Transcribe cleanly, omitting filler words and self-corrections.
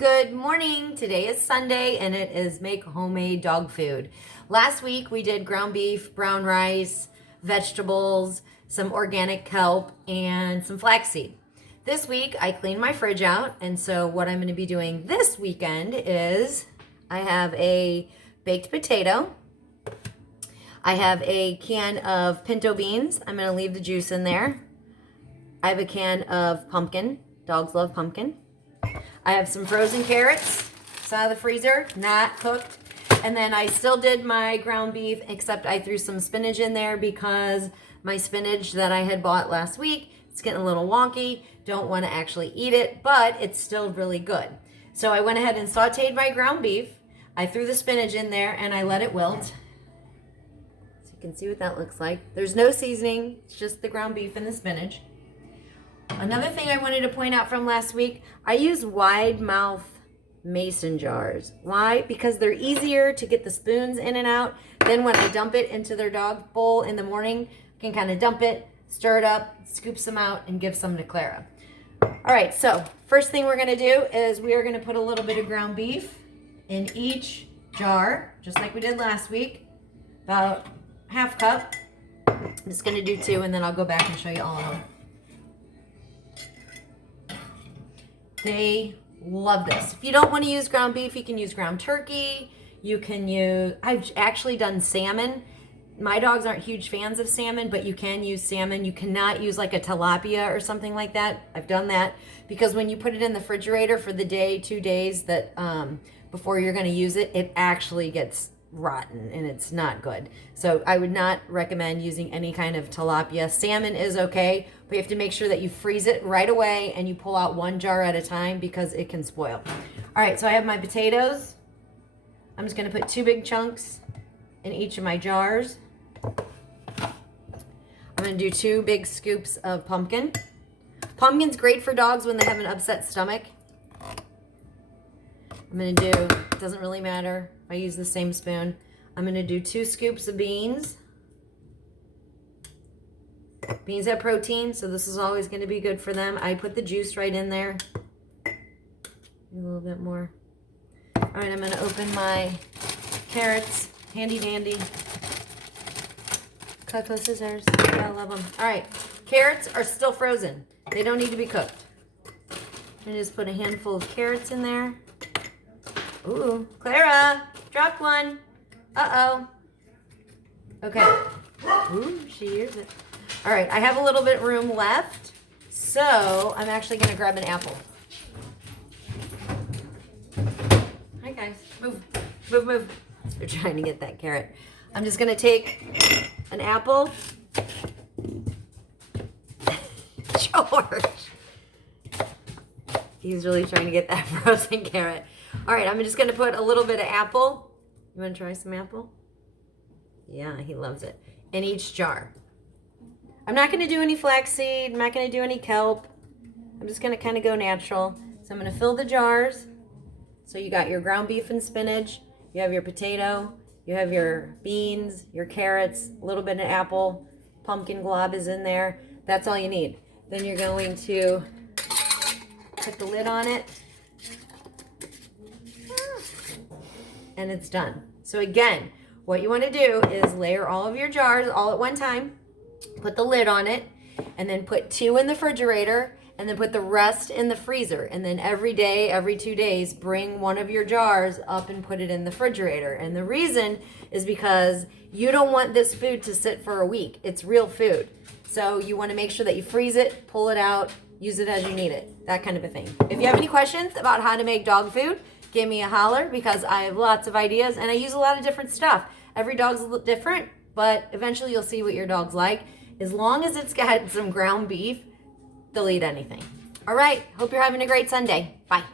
Good morning. Today is Sunday and it is make homemade dog food. Last week we did ground beef, brown rice, vegetables, some organic kelp, and some flaxseed. This week I cleaned my fridge out, and so what I'm going to be doing this weekend is I have a baked potato. I have a can of pinto beans. I'm going to leave the juice in there. I have a can of pumpkin. Dogs love pumpkin. I have some frozen carrots. It's out of the freezer, not cooked. And then I still did my ground beef, except I threw some spinach in there because my spinach that I had bought last week, it's getting a little wonky. Don't want to actually eat it, but it's still really good. So I went ahead and sauteed my ground beef. I threw the spinach in there and I let it wilt. So you can see what that looks like. There's no seasoning. It's just the ground beef and the spinach. Another thing I wanted to point out from last week, I use wide mouth mason jars. Why? Because they're easier to get the spoons in and out. Then when I dump it into their dog bowl in the morning, I can kind of dump it, stir it up, scoop some out, and give some to Clara. All right, so first thing we're going to do is we are going to put a little bit of ground beef in each jar, just like we did last week, about half cup. I'm just going to do 2, and then I'll go back and show you all of them. They love this. If you don't want to use ground beef, you can use ground turkey. You can use, I've actually done salmon. My dogs aren't huge fans of salmon, but you can use salmon. You cannot use like a tilapia or something like that. I've done that because when you put it in the refrigerator for the day, 2 days that before you're going to use it, it actually gets rotten and it's not good. So I would not recommend using any kind of tilapia. Salmon is okay, but you have to make sure that you freeze it right away and you pull out 1 jar at a time because it can spoil. All right, so I have my potatoes. I'm just going to put 2 big chunks in each of my jars. I'm going to do 2 big scoops of pumpkin. Pumpkin's great for dogs when they have an upset stomach. I'm going to do, it doesn't really matter, I use the same spoon. I'm going to do 2 scoops of beans. Beans have protein, so this is always going to be good for them. I put the juice right in there. A little bit more. All right, I'm going to open my carrots. Handy dandy. Cutco scissors. I love them. All right, carrots are still frozen. They don't need to be cooked. I just put a handful of carrots in there. Ooh, Clara, dropped one. Uh-oh. Okay. Ooh, she used it. All right, I have a little bit room left, so I'm actually going to grab an apple. Hi, guys. Move, move, move. They're trying to get that carrot. I'm just going to take an apple. George. He's really trying to get that frozen carrot. All right, I'm just going to put a little bit of apple. You want to try some apple? Yeah, he loves it. In each jar. I'm not going to do any flaxseed. I'm not going to do any kelp. I'm just going to kind of go natural. So I'm going to fill the jars. So you got your ground beef and spinach. You have your potato. You have your beans, your carrots, a little bit of apple. Pumpkin glob is in there. That's all you need. Then you're going to put the lid on it. And it's done. So again, what you want to do is layer all of your jars all at one time, put the lid on it, and then put 2 in the refrigerator, and then put the rest in the freezer. And then every day, every 2 days, bring one of your jars up and put it in the refrigerator. And the reason is because you don't want this food to sit for a week. It's real food. So you want to make sure that you freeze it, pull it out, use it as you need it, that kind of a thing. If you have any questions about how to make dog food, give me a holler because I have lots of ideas and I use a lot of different stuff. Every dog's a little different, but eventually you'll see what your dog's like. As long as it's got some ground beef, they'll eat anything. All right, hope you're having a great Sunday. Bye.